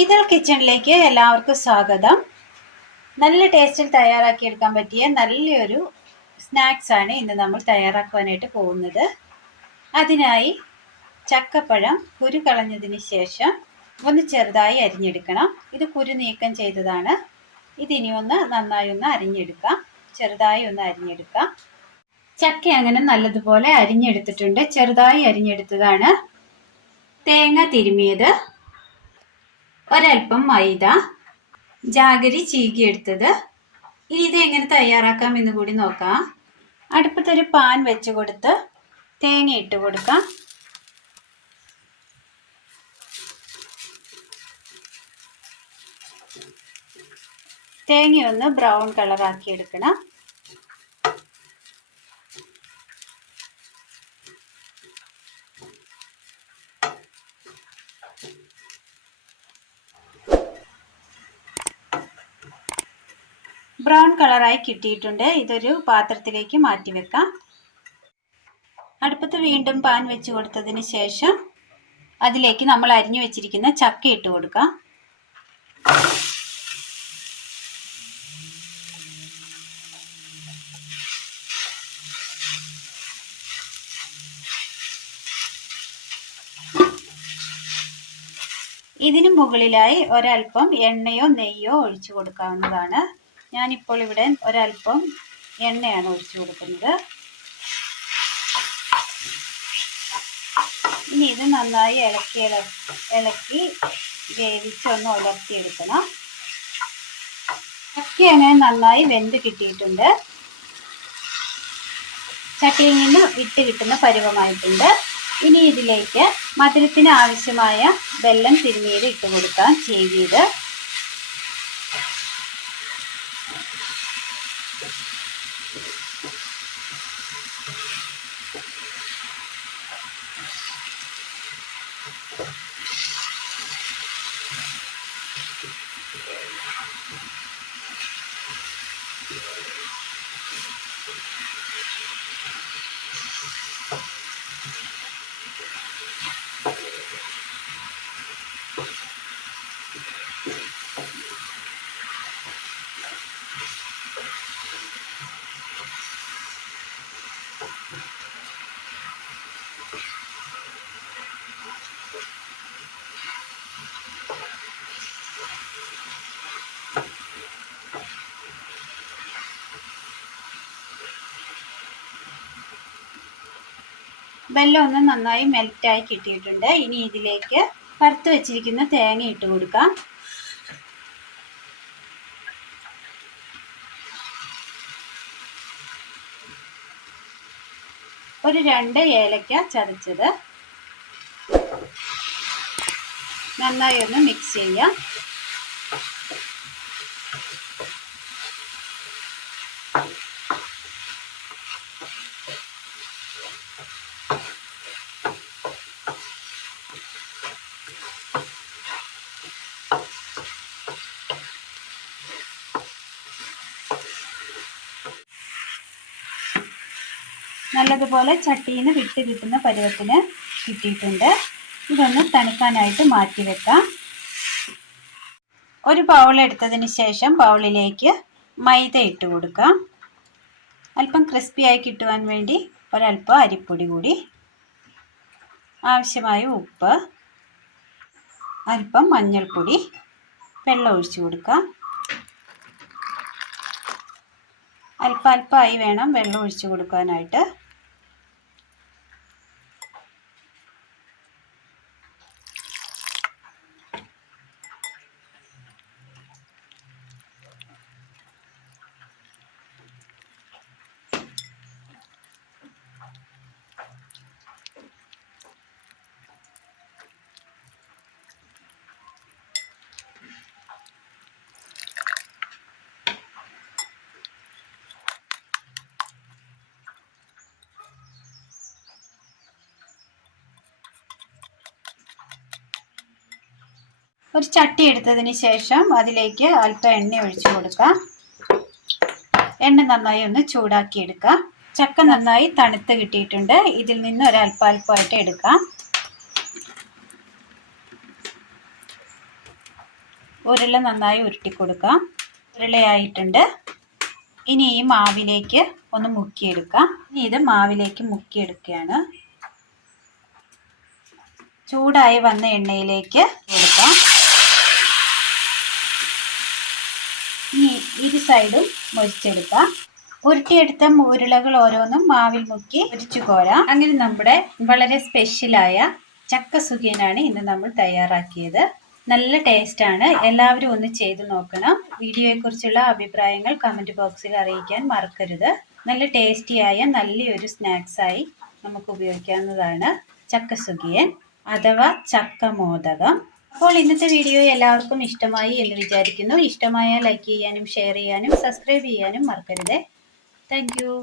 ഇതൾ കിച്ചണിലേക്ക് എല്ലാവർക്കും സ്വാഗതം. നല്ല ടേസ്റ്റിൽ തയ്യാറാക്കിയെടുക്കാൻ പറ്റിയ നല്ലൊരു സ്നാക്സ് ആണ് ഇന്ന് നമ്മൾ തയ്യാറാക്കുവാനായിട്ട് പോകുന്നത്. അതിനായി ചക്കപ്പഴം കുരു കളഞ്ഞതിന് ശേഷം ഒന്ന് ചെറുതായി അരിഞ്ഞെടുക്കണം. ഇത് കുരു നീക്കം ചെയ്തതാണ്. ഇതിനി നന്നായി അരിഞ്ഞെടുക്കാം. ചെറുതായി അരിഞ്ഞെടുക്കാം. ചക്ക അങ്ങനെ നല്ലതുപോലെ അരിഞ്ഞെടുത്തിട്ടുണ്ട്. ചെറുതായി അരിഞ്ഞെടുത്തതാണ്. തേങ്ങ തിരുമിയത്, ഒരൽപ്പം മൈദ, ജാഗരി ചീകിയെടുത്തത്. ഇനി ഇത് എങ്ങനെ തയ്യാറാക്കാം എന്ന് കൂടി നോക്കാം. അടുപ്പത്തൊരു പാൻ വെച്ച് കൊടുത്ത് തേങ്ങ ഇട്ട് കൊടുക്കാം. തേങ്ങ ബ്രൗൺ കളറാക്കി എടുക്കണം. ബ്രൗൺ കളറായി കിട്ടിയിട്ടുണ്ട്. ഇതൊരു പാത്രത്തിലേക്ക് മാറ്റി വെക്കാം. അടുപ്പത്ത് വീണ്ടും പാൻ വെച്ച് കൊടുത്തതിന് ശേഷം അതിലേക്ക് നമ്മൾ അരിഞ്ഞു വെച്ചിരിക്കുന്ന ചക്ക ഇട്ട് കൊടുക്കാം. ഇതിനു മുകളിലായി ഒരൽപ്പം എണ്ണയോ നെയ്യോ ഒഴിച്ചു കൊടുക്കാവുന്നതാണ്. ഞാനിപ്പോൾ ഇവിടെ ഒരൽപ്പം എണ്ണയാണ് ഒഴിച്ചു കൊടുക്കുന്നത്. ഇനി ഇത് നന്നായി ഇളക്കി വേവിച്ചൊന്ന് ഉലർത്തിയെടുക്കണം. ചക്ക അങ്ങനെ നന്നായി വെന്ത് കിട്ടിയിട്ടുണ്ട്. ചക്കയിൽ നിന്ന് വിട്ട് കിട്ടുന്ന പരുവമായിട്ടുണ്ട്. ഇനി ഇതിലേക്ക് മധുരത്തിന് ആവശ്യമായ വെല്ലം തിരുമിയത് ഇട്ട് കൊടുക്കാം. ചീകിയത് വെല്ലം നന്നായി മെൽറ്റായി കിട്ടിയിട്ടുണ്ട്. ഇനി ഇതിലേക്ക് വറുത്ത് വെച്ചിരിക്കുന്ന തേങ്ങ ഇട്ട് കൊടുക്കാം. ഒരു 2 ഏലക്ക ചതച്ചത്. നന്നായി മിക്സ് ചെയ്യാം. നല്ലതുപോലെ ചട്ടിയിൽ നിന്ന് വിട്ട് കിട്ടുന്ന പരുവത്തിന് കിട്ടിയിട്ടുണ്ട്. ഇതൊന്ന് തണുക്കാനായിട്ട് മാറ്റി വെക്കാം. ഒരു ബൗൾ എടുത്തതിന് ശേഷം ബൗളിലേക്ക് മൈദ ഇട്ട് കൊടുക്കാം. അല്പം ക്രിസ്പിയായി കിട്ടുവാൻ വേണ്ടി ഒരല്പം അരിപ്പൊടി കൂടി, ആവശ്യമായ ഉപ്പ്, അല്പം മഞ്ഞൾപ്പൊടി, വെള്ളം ഒഴിച്ചു കൊടുക്കാം. അല്പമായി വേണം വെള്ളം ഒഴിച്ചു കൊടുക്കാനായിട്ട്. ഒരു ചട്ടി എടുത്തതിന് ശേഷം അതിലേക്ക് അല്പം എണ്ണ ഒഴിച്ചു കൊടുക്കാം. എണ്ണ നന്നായി ചൂടാക്കി എടുക്കാം. ചക്ക നന്നായി തണുത്ത് കിട്ടിയിട്ടുണ്ട്. ഇതിൽ നിന്ന് ഒരല്പമായിട്ട് എടുക്കാം. ഉരുള നന്നായി ഉരുട്ടി കൊടുക്കാം. ഉരുളയായിട്ടുണ്ട്. ഇനി ഈ മാവിലേക്ക് ഒന്ന് മുക്കിയെടുക്കാം. ഇനി ഇത് മാവിലേക്ക് മുക്കിയെടുക്കുകയാണ്. ചൂടായി വന്ന എണ്ണയിലേക്ക് കൊടുക്കാം. ഇനി ഇരു സൈഡും മൊരിച്ചെടുക്കാം. ഉരുട്ടിയെടുത്ത ഉരുളകൾ ഓരോന്നും മാവിൽ മുക്കി പൊരിച്ചു കോരാം. അങ്ങനെ നമ്മുടെ വളരെ സ്പെഷ്യലായ ചക്ക സുഖിയനാണ് ഇന്ന് നമ്മൾ തയ്യാറാക്കിയത്. നല്ല ടേസ്റ്റാണ്. എല്ലാവരും ഒന്ന് ചെയ്തു നോക്കണം. വീഡിയോയെക്കുറിച്ചുള്ള അഭിപ്രായങ്ങൾ കമൻറ്റ് ബോക്സിൽ അറിയിക്കാൻ മറക്കരുത്. നല്ല ടേസ്റ്റിയായ നല്ലൊരു സ്നാക്സായി നമുക്ക് ഉപയോഗിക്കാവുന്നതാണ് ചക്ക സുഖിയൻ അഥവാ ചക്ക മോദകം. അപ്പോൾ ഇന്നത്തെ വീഡിയോ എല്ലാവർക്കും ഇഷ്ടമായി എന്ന് വിചാരിക്കുന്നു. ഇഷ്ടമായാൽ ലൈക്ക് ചെയ്യാനും ഷെയർ ചെയ്യാനും സബ്സ്ക്രൈബ് ചെയ്യാനും മറക്കരുത്. Thank you.